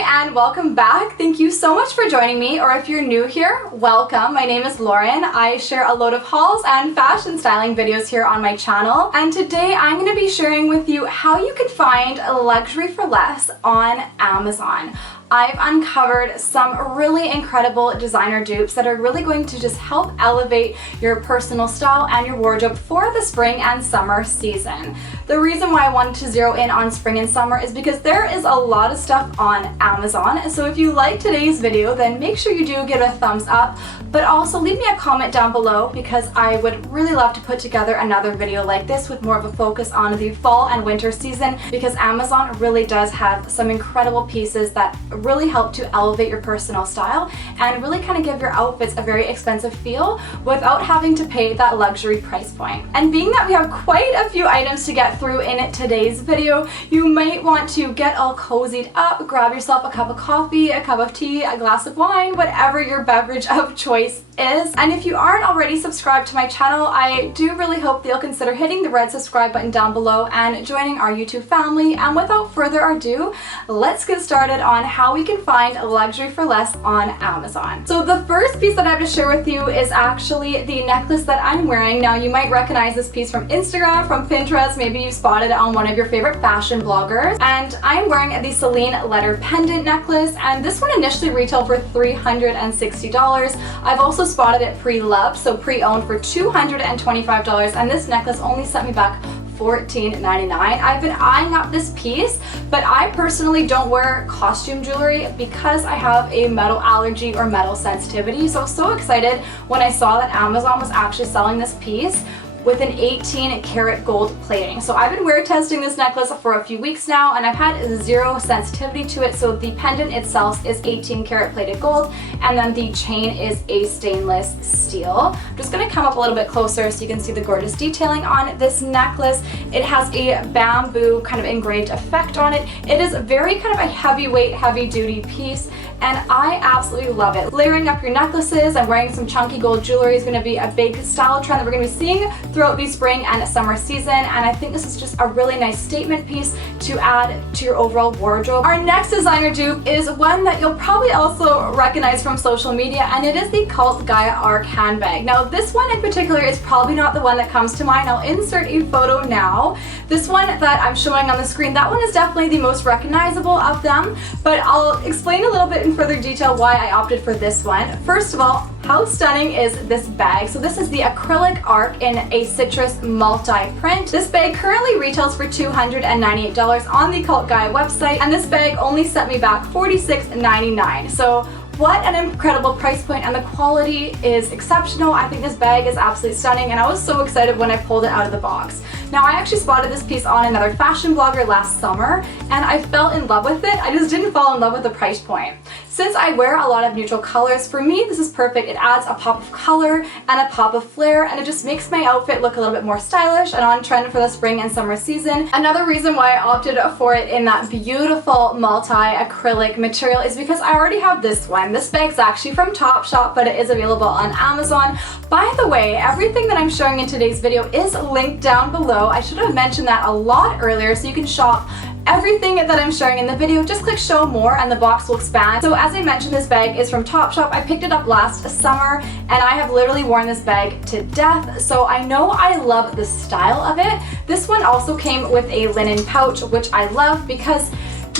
Hi and welcome back. Thank you so much for joining me, or if you're new here, welcome. My name is Lauren. I share a load of hauls and fashion styling videos here on my channel, and today I'm going to be sharing with you how you can find luxury for less on Amazon. I've uncovered some really incredible designer dupes that are really going to just help elevate your personal style and your wardrobe for the spring and summer season. The reason why I wanted to zero in on spring and summer is because there is a lot of stuff on Amazon. So if you like today's video, then make sure you do give it a thumbs up, but also leave me a comment down below because I would really love to put together another video like this with more of a focus on the fall and winter season, because Amazon really does have some incredible pieces that really help to elevate your personal style and really kind of give your outfits a very expensive feel without having to pay that luxury price point. And being that we have quite a few items to get through in today's video, you might want to get all cozied up, grab yourself a cup of coffee, a cup of tea, a glass of wine, whatever your beverage of choice is. And if you aren't already subscribed to my channel, I do really hope that you'll consider hitting the red subscribe button down below and joining our YouTube family. And without further ado, let's get started on how we can find luxury for less on Amazon. So the first piece that I have to share with you is actually the necklace that I'm wearing. Now you might recognize this piece from Instagram, from Pinterest, maybe you spotted it on one of your favorite fashion bloggers. And I'm wearing the Celine letter pendant necklace, and this one initially retailed for $360. I've also spotted it pre-loved, so pre-owned, for $225, and this necklace only sent me back $14.99. I've been eyeing up this piece, but I personally don't wear costume jewelry because I have a metal allergy or metal sensitivity. So I was so excited when I saw that Amazon was actually selling this piece with an 18 karat gold plating. So I've been wear testing this necklace for a few weeks now, and I've had zero sensitivity to it. So the pendant itself is 18 karat plated gold, and then the chain is a stainless steel. I'm just gonna come up a little bit closer so you can see the gorgeous detailing on this necklace. It has a bamboo kind of engraved effect on it. It is very kind of a heavyweight, heavy duty piece, and I absolutely love it. Layering up your necklaces and wearing some chunky gold jewelry is gonna be a big style trend that we're gonna be seeing throughout the spring and summer season, and I think this is just a really nice statement piece to add to your overall wardrobe. Our next designer dupe is one that you'll probably also recognize from social media, and it is the Cult Gaia Arc handbag. Now this one in particular is probably not the one that comes to mind. I'll insert a photo now. This one that I'm showing on the screen, that one is definitely the most recognizable of them, but I'll explain a little bit in further detail why I opted for this one. First of all, how stunning is this bag? So this is the acrylic arc in a citrus multi-print. This bag currently retails for $298 on the Cult Gaia website, and this bag only sent me back $46.99. So what an incredible price point, and the quality is exceptional. I think this bag is absolutely stunning, and I was so excited when I pulled it out of the box. Now I actually spotted this piece on another fashion blogger last summer, and I fell in love with it. I just didn't fall in love with the price point. Since I wear a lot of neutral colors, for me this is perfect. It adds a pop of color and a pop of flair, and it just makes my outfit look a little bit more stylish and on trend for the spring and summer season. Another reason why I opted for it in that beautiful multi-acrylic material is because I already have this one. This bag's actually from Topshop, but it is available on Amazon. By the way, everything that I'm showing in today's video is linked down below. I should have mentioned that a lot earlier, so you can shop everything that I'm showing in the video. Just click show more and the box will expand. So as I mentioned, this bag is from Topshop. I picked it up last summer, and I have literally worn this bag to death, so I know I love the style of it. This one also came with a linen pouch, which I love because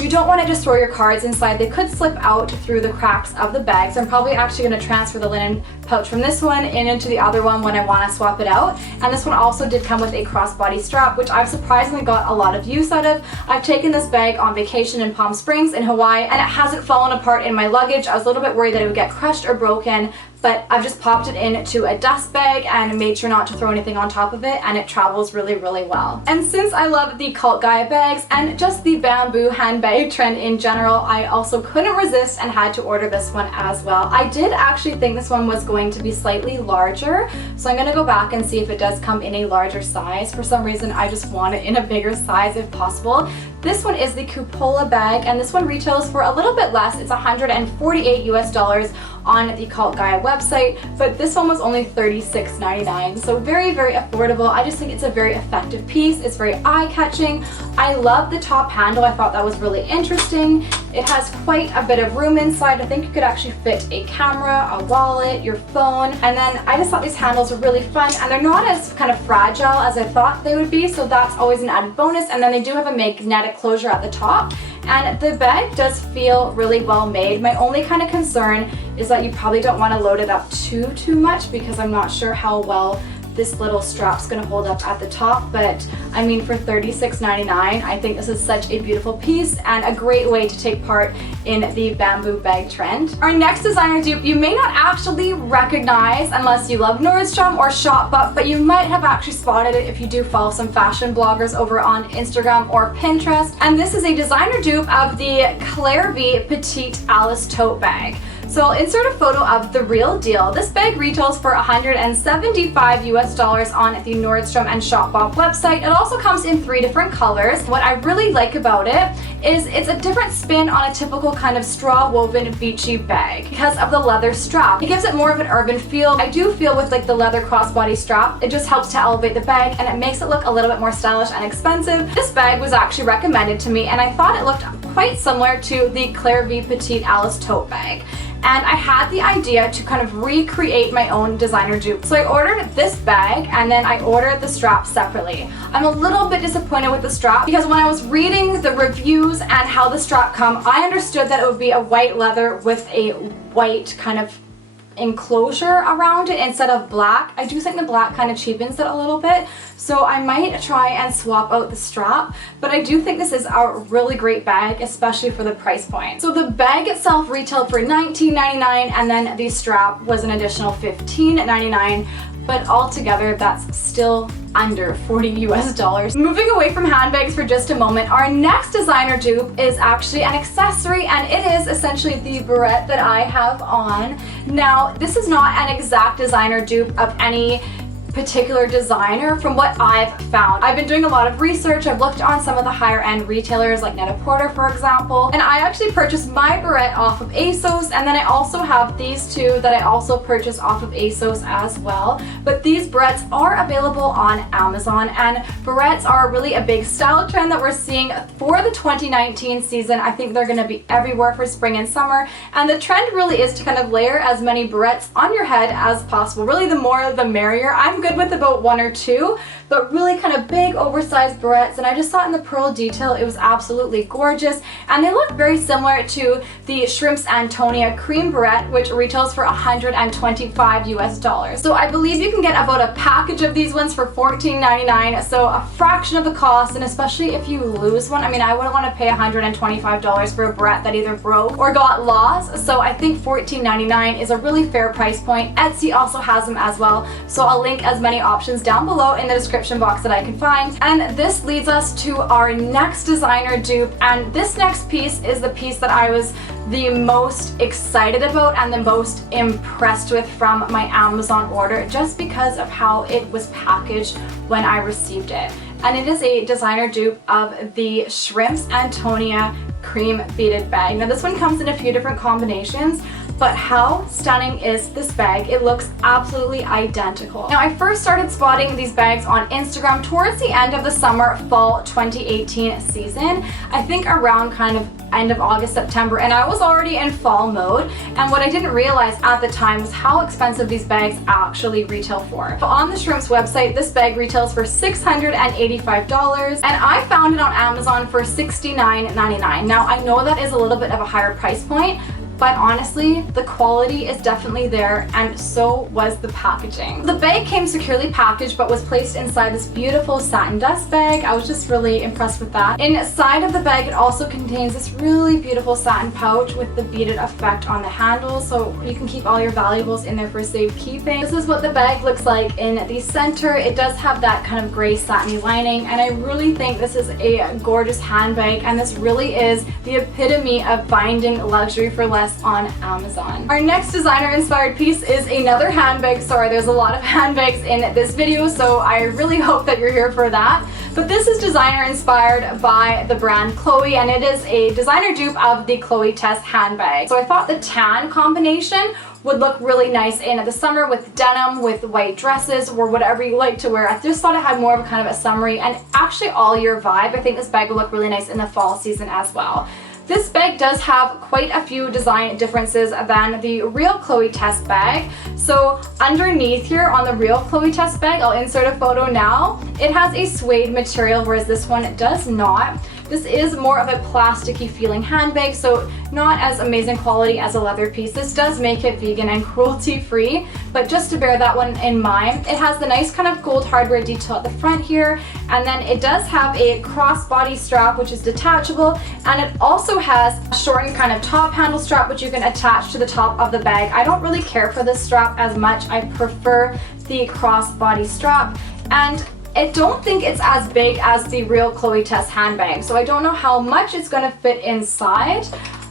you don't want to just throw your cards inside. They could slip out through the cracks of the bag, so I'm probably actually going to transfer the linen pouch from this one into the other one when I want to swap it out. And this one also did come with a crossbody strap, which I've surprisingly got a lot of use out of. I've taken this bag on vacation in Palm Springs in Hawaii, and it hasn't fallen apart in my luggage. I was a little bit worried that it would get crushed or broken, but I've just popped it into a dust bag and made sure not to throw anything on top of it, and it travels really, really well. And since I love the Cult Gaia bags and just the bamboo handbag trend in general, I also couldn't resist and had to order this one as well. I did actually think this one was going to be slightly larger, so I'm going to go back and see if it does come in a larger size. For some reason, I just want it in a bigger size if possible. This one is the Cupola bag, and this one retails for a little bit less. It's $148 US on the Cult Gaia website, but this one was only $36.99, so very, very affordable. I just think it's a very effective piece. It's very eye-catching. I love the top handle. I thought that was really interesting. It has quite a bit of room inside. I think you could actually fit a camera, a wallet, your phone, and then I just thought these handles were really fun, and they're not as kind of fragile as I thought they would be, so that's always an added bonus. And then they do have a magnetic closure at the top, and the bag does feel really well made. My only kind of concern is that you probably don't want to load it up too much, because I'm not sure how well this little strap's gonna hold up at the top, but I mean, for $36.99, I think this is such a beautiful piece and a great way to take part in the bamboo bag trend. Our next designer dupe you may not actually recognize unless you love Nordstrom or Shopbop, but you might have actually spotted it if you do follow some fashion bloggers over on Instagram or Pinterest. And this is a designer dupe of the Clare V Petite Alice tote bag. So I'll insert a photo of the real deal. This bag retails for $175 US on the Nordstrom and Shopbop website. It also comes in 3 different colors. What I really like about it is it's a different spin on a typical kind of straw woven beachy bag because of the leather strap. It gives it more of an urban feel. I do feel with like the leather crossbody strap, it just helps to elevate the bag and it makes it look a little bit more stylish and expensive. This bag was actually recommended to me and I thought it looked quite similar to the Clare V Petite Alice tote bag. And I had the idea to kind of recreate my own designer dupe. So I ordered this bag and then I ordered the strap separately. I'm a little bit disappointed with the strap because when I was reading the reviews and how the strap come, I understood that it would be a white leather with a white kind of enclosure around it instead of black. I do think the black kind of cheapens it a little bit, so I might try and swap out the strap, but I do think this is a really great bag, especially for the price point. So the bag itself retailed for $19.99 and then the strap was an additional $15.99, but altogether that's still under $40 US. Moving away from handbags for just a moment, our next designer dupe is actually an accessory and it is essentially the barrette that I have on. Now, this is not an exact designer dupe of any particular designer from what I've found. I've been doing a lot of research. I've looked on some of the higher end retailers like Net-a-Porter, for example, and I actually purchased my barrette off of ASOS, and then I also have these two that I also purchased off of ASOS as well. But these barrettes are available on Amazon, and barrettes are really a big style trend that we're seeing for the 2019 season. I think they're going to be everywhere for spring and summer, and the trend really is to kind of layer as many barrettes on your head as possible. Really, the more the merrier. I'm good with about 1 or 2, but really kind of big oversized barrettes, and I just thought in the pearl detail it was absolutely gorgeous, and they look very similar to the Shrimps Antonia cream barrette, which retails for $125 US. So I believe you can get about a package of these ones for $14.99, so a fraction of the cost, and especially if you lose one. I mean, I wouldn't want to pay $125 for a barrette that either broke or got lost, so I think $14.99 is a really fair price point. Etsy also has them as well, so I'll link as many options down below in the description box that I can find. And this leads us to our next designer dupe, and this next piece is the piece that I was the most excited about and the most impressed with from my Amazon order, just because of how it was packaged when I received it. And it is a designer dupe of the Shrimps Antonia cream beaded bag. Now this one comes in a few different combinations, but how stunning is this bag? It looks absolutely identical. Now I first started spotting these bags on Instagram towards the end of the summer fall 2018 season. I think around kind of end of August, September, and I was already in fall mode, and what I didn't realize at the time was how expensive these bags actually retail for. So on the Shrimps website, this bag retails for $685, and I found it on Amazon for $69.99. Now I know that is a little bit of a higher price point, but honestly, the quality is definitely there, and so was the packaging. The bag came securely packaged but was placed inside this beautiful satin dust bag. I was just really impressed with that. Inside of the bag, it also contains this really beautiful satin pouch with the beaded effect on the handle, so you can keep all your valuables in there for safekeeping. This is what the bag looks like in the center. It does have that kind of gray satiny lining, and I really think this is a gorgeous handbag, and this really is the epitome of finding luxury for less on Amazon. Our next designer inspired piece is another handbag. Sorry, there's a lot of handbags in this video, so I really hope that you're here for that. But this is designer inspired by the brand Chloe, and it is a designer dupe of the Chloe Tess handbag. So I thought the tan combination would look really nice in the summer with denim, with white dresses, or whatever you like to wear. I just thought it had more of a kind of a summery and actually all year vibe. I think this bag would look really nice in the fall season as well. This bag does have quite a few design differences than the real Chloe Tess bag. So underneath here on the real Chloe Tess bag, I'll insert a photo now, it has a suede material, whereas this one does not. This is more of a plasticky feeling handbag, so not as amazing quality as a leather piece. This does make it vegan and cruelty free, but just to bear that one in mind. It has the nice kind of gold hardware detail at the front here, and then it does have a crossbody strap which is detachable, and it also has a shortened kind of top handle strap which you can attach to the top of the bag. I don't really care for this strap as much. I prefer the crossbody strap, and I don't think it's as big as the real Chloe Tess handbag, so I don't know how much it's going to fit inside.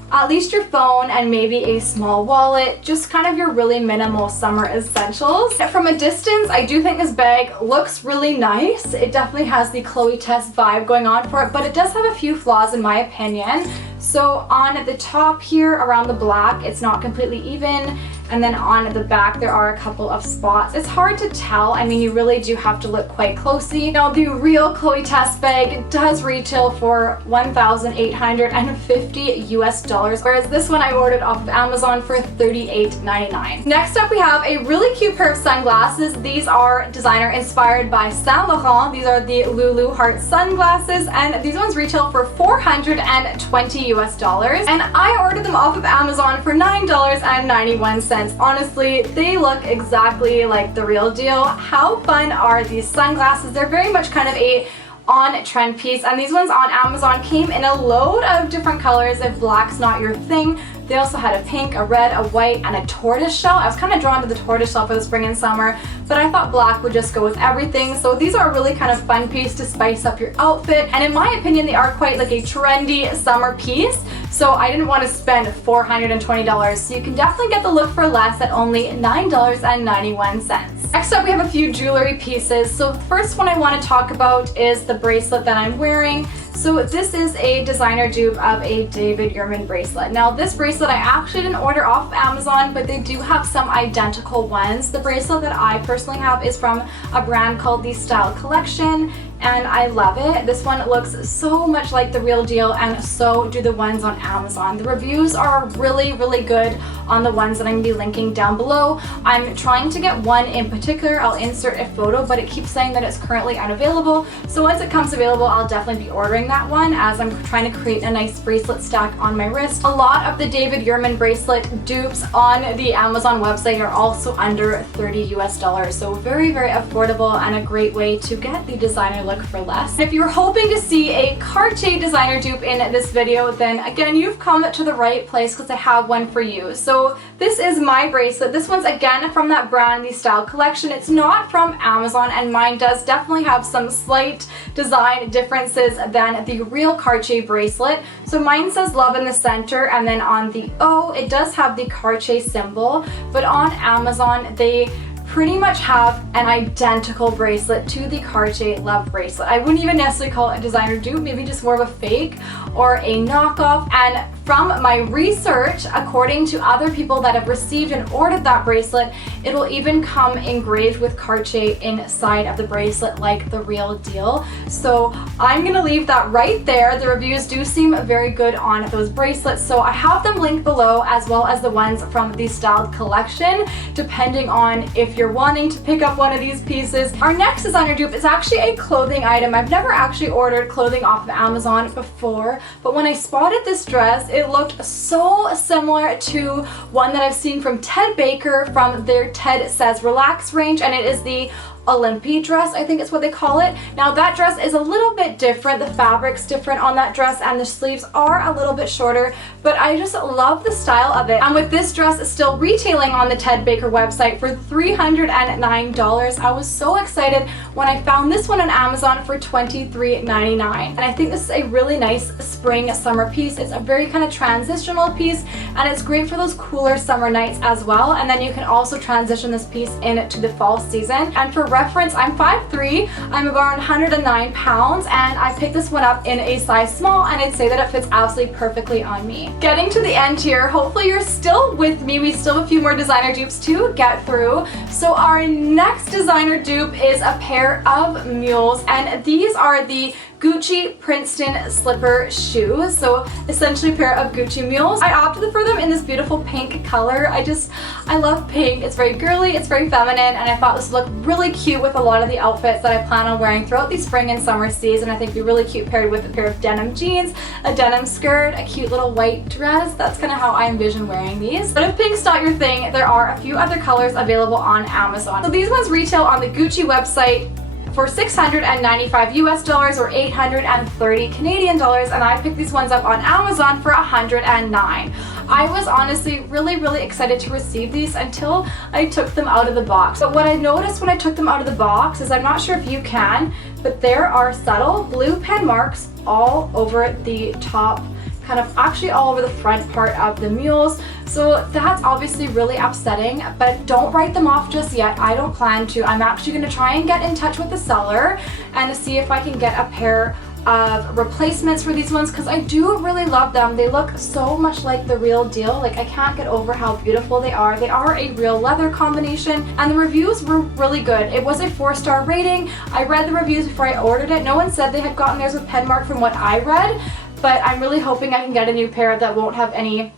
At least your phone and maybe a small wallet, just kind of your really minimal summer essentials. From a distance, I do think this bag looks really nice. It definitely has the Chloe Tess vibe going on for it, but it does have a few flaws in my opinion. So on the top here around the black, it's not completely even. And then on the back, there are a couple of spots. It's hard to tell. I mean, you really do have to look quite closely. Now, the real Chloe Tess bag does retail for $1,850 US, whereas this one I ordered off of Amazon for $38.99. Next up, we have a really cute pair of sunglasses. These are designer inspired by Saint Laurent. These are the Lulu Heart sunglasses, and these ones retail for $420 US. And I ordered them off of Amazon for $9.91. Honestly, they look exactly like the real deal. How fun are these sunglasses? They're very much kind of a on-trend piece, and these ones on Amazon came in a load of different colors if black's not your thing. They also had a pink, a red, a white, and a tortoise shell. I was kind of drawn to the tortoise shell for the spring and summer, but I thought black would just go with everything. So these are a really kind of fun piece to spice up your outfit, and in my opinion, they are quite like a trendy summer piece. So I didn't want to spend $420, so you can definitely get the look for less at only $9.91. Next up, we have a few jewelry pieces. So the first one I want to talk about is the bracelet that I'm wearing. So this is a designer dupe of a David Yurman bracelet. Now this bracelet I actually didn't order off of Amazon, but they do have some identical ones. The bracelet that I personally have is from a brand called the Style Collection, and I love it. This one looks so much like the real deal, and so do the ones on Amazon. The reviews are really, really good on the ones that I'm going to be linking down below. I'm trying to get one in particular. I'll insert a photo, but it keeps saying that it's currently unavailable. So once it comes available, I'll definitely be ordering that one, as I'm trying to create a nice bracelet stack on my wrist. A lot of the David Yurman bracelet dupes on the Amazon website are also under $30 US, so very, very affordable and a great way to get the designer look for less. And if you're hoping to see a Cartier designer dupe in this video, then again, you've come to the right place because I have one for you. So this is my bracelet. This one's again from that brand, the Style Collection. It's not from Amazon, and mine does definitely have some slight design differences than the real Cartier bracelet. So mine says love in the center, and then on the O, it does have the Cartier symbol, but on Amazon, they pretty much have an identical bracelet to the Cartier Love bracelet. I wouldn't even necessarily call it a designer dupe, maybe just more of a fake or a knockoff. And from my research, according to other people that have received and ordered that bracelet, it will even come engraved with Cartier inside of the bracelet like the real deal. So I'm gonna leave that right there. The reviews do seem very good on those bracelets, so I have them linked below, as well as the ones from the Styled Collection, depending on if you're wanting to pick up one of these pieces. Our next designer dupe is actually a clothing item. I've never actually ordered clothing off of Amazon before, but when I spotted this dress, it looked so similar to one that I've seen from Ted Baker from their Ted Says Relax range, and it is the Olympia dress, I think it's what they call it. Now that dress is a little bit different. The fabric's different on that dress, and the sleeves are a little bit shorter, but I just love the style of it. And with this dress still retailing on the Ted Baker website for $309, I was so excited when I found this one on Amazon for $23.99. And I think this is a really nice spring summer piece. It's a very kind of transitional piece, and it's great for those cooler summer nights as well. And then you can also transition this piece into the fall season. And for reference, I'm 5'3", I'm about 109 pounds, and I picked this one up in a size small, and I'd say that it fits absolutely perfectly on me. Getting to the end here, hopefully you're still with me. We still have a few more designer dupes to get through. So our next designer dupe is a pair of mules, and these are the Gucci Princeton slipper shoes. So essentially a pair of Gucci mules. I opted for them in this beautiful pink color. I love pink. It's very girly, it's very feminine, and I thought this would look really cute with a lot of the outfits that I plan on wearing throughout the spring and summer season. I think it'd be really cute paired with a pair of denim jeans, a denim skirt, a cute little white dress. That's kind of how I envision wearing these. But if pink's not your thing, there are a few other colors available on Amazon. So these ones retail on the Gucci website for $695 US or 830 Canadian dollars, and I picked these ones up on Amazon for $109. I was honestly really excited to receive these until I took them out of the box. But what I noticed when I took them out of the box is, I'm not sure if you can, but there are subtle blue pen marks all over the top, kind of actually all over the front part of the mules. So that's obviously really upsetting, but don't write them off just yet. I don't plan to. I'm actually going to try and get in touch with the seller and see if I can get a pair of replacements for these ones, because I do really love them. They look so much like the real deal. Like, I can't get over how beautiful they are. They are a real leather combination, and the reviews were really good. It was a 4-star rating. I read the reviews before I ordered it. No one said they had gotten theirs with pen mark from what I read, but I'm really hoping I can get a new pair that won't have any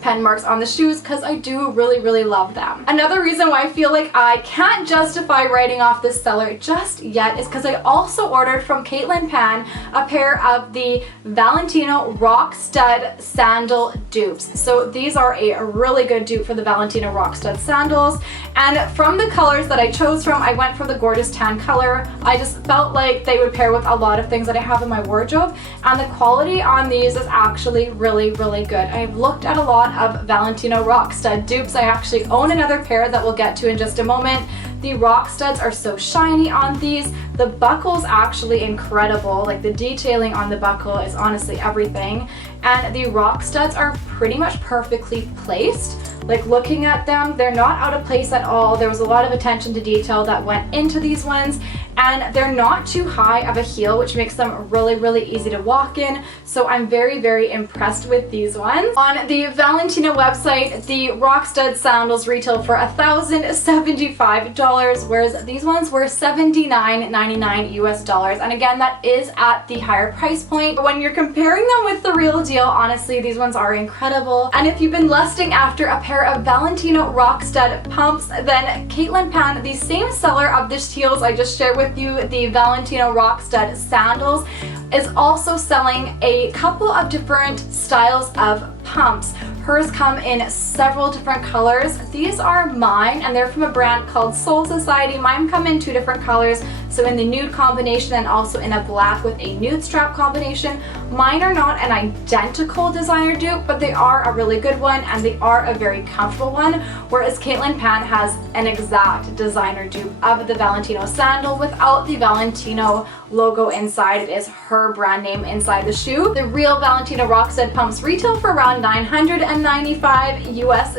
pen marks on the shoes, because I do really love them. Another reason why I feel like I can't justify writing off this seller just yet is because I also ordered from Caitlin Pan a pair of the Valentino Rock Stud sandal dupes. So these are a really good dupe for the Valentino Rock Stud sandals, and from the colors that I chose from, I went for the gorgeous tan color. I just felt like they would pair with a lot of things that I have in my wardrobe, and the quality on these is actually really good. I've looked at a lot of Valentino Rock Stud dupes. I actually own another pair that we'll get to in just a moment. The rock studs are so shiny on these. The buckle's actually incredible. Like, the detailing on the buckle is honestly everything. And the rock studs are pretty much perfectly placed. Like, looking at them, they're not out of place at all. There was a lot of attention to detail that went into these ones, and they're not too high of a heel, which makes them really easy to walk in. So I'm very impressed with these ones. On the Valentino website, the rock stud sandals retail for $1,075, whereas these ones were $79.99 US. And again, that is at the higher price point. But when you're comparing them with the real deal, honestly, these ones are incredible. And if you've been lusting after a pair of Valentino rock stud pumps, then Caitlin Pan, the same seller of the heels I just shared with you, the Valentino rock stud sandals, is also selling a couple of different styles of pumps. Hers come in several different colors. These are mine, and they're from a brand called Soul Society. Mine come in 2 different colors, so in the nude combination and also in a black with a nude strap combination. Mine are not an identical designer dupe, but they are a really good one, and they are a very comfortable one, whereas Caitlin Pan has an exact designer dupe of the Valentino sandal without the Valentino logo inside. It is her brand name inside the shoe. The real Valentino rock stud pumps retail for around $995 US.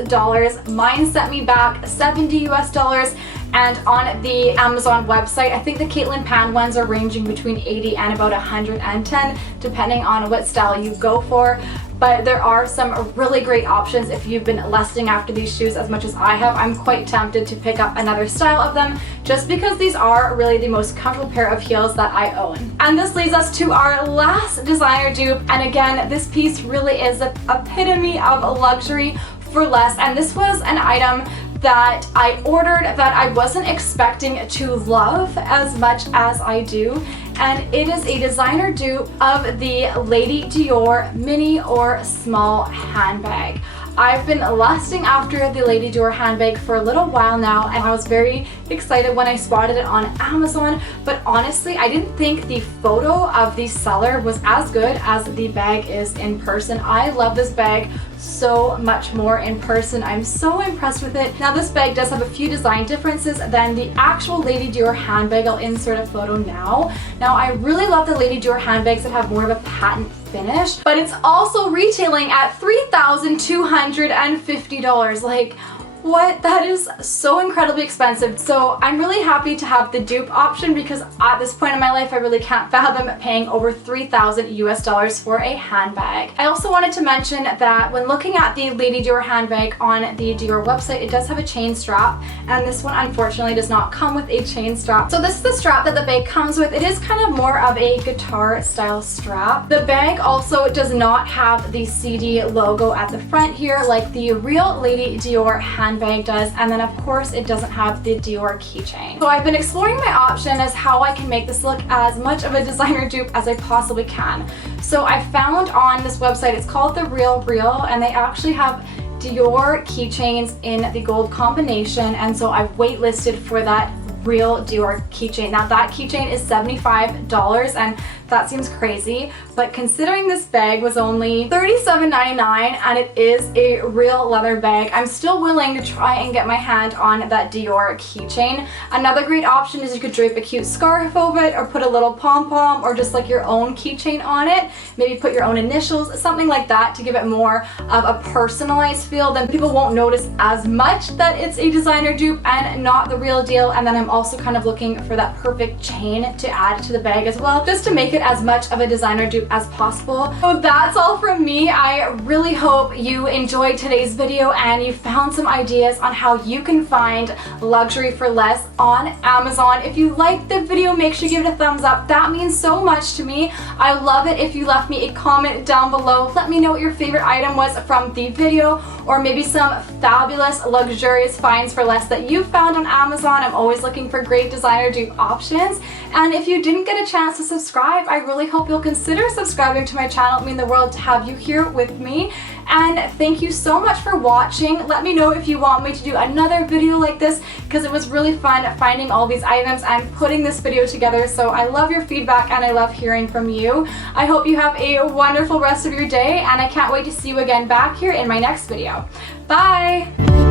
Mine sent me back $70 US. And on the Amazon website, I think the Caitlin Pan ones are ranging between 80 and about 110, depending on what style you go for. But there are some really great options if you've been lusting after these shoes as much as I have. I'm quite tempted to pick up another style of them, just because these are really the most comfortable pair of heels that I own. And this leads us to our last designer dupe. And again, this piece really is the epitome of luxury for less. And this was an item that I ordered that I wasn't expecting to love as much as I do, and it is a designer dupe of the Lady Dior mini or small handbag. I've been lusting after the Lady Dior handbag for a little while now, and I was very excited when I spotted it on Amazon, but honestly, I didn't think the photo of the seller was as good as the bag is in person. I love this bag so much more in person. I'm so impressed with it. Now, this bag does have a few design differences than the actual Lady Dior handbag. I'll insert a photo now. Now, I really love the Lady Dior handbags that have more of a patent finish, but it's also retailing at $3,250. Like, What? That is so incredibly expensive. So I'm really happy to have the dupe option because at this point in my life I really can't fathom paying over 3,000 US dollars for a handbag. I also wanted to mention that when looking at the Lady Dior handbag on the Dior website, it does have a chain strap, and this one unfortunately does not come with a chain strap. So this is the strap that the bag comes with. It is kind of more of a guitar style strap. The bag also does not have the CD logo at the front here like the real Lady Dior handbag does, and then of course it doesn't have the Dior keychain. So I've been exploring my option as how I can make this look as much of a designer dupe as I possibly can. So I found on this website, it's called The Real Real, and they actually have Dior keychains in the gold combination, and so I've waitlisted for that real Dior keychain. Now that keychain is $75 and that seems crazy, but considering this bag was only $37.99 and it is a real leather bag, I'm still willing to try and get my hand on that Dior keychain. Another great option is you could drape a cute scarf over it or put a little pom-pom or just like your own keychain on it. Maybe put your own initials, something like that to give it more of a personalized feel. Then people won't notice as much that it's a designer dupe and not the real deal. And then I'm also kind of looking for that perfect chain to add to the bag as well, just to make it as much of a designer dupe as possible. So that's all from me. I really hope you enjoyed today's video and you found some ideas on how you can find luxury for less on Amazon. If you liked the video, make sure you give it a thumbs up. That means so much to me. I love it if you left me a comment down below. Let me know what your favorite item was from the video, or maybe some fabulous luxurious finds for less that you found on Amazon. I'm always looking for great designer dupe options. And if you didn't get a chance to subscribe, I really hope you'll consider subscribing to my channel. It would mean the world to have you here with me. And thank you so much for watching. Let me know if you want me to do another video like this, because it was really fun finding all these items and putting this video together. So I love your feedback and I love hearing from you. I hope you have a wonderful rest of your day, and I can't wait to see you again back here in my next video. Bye!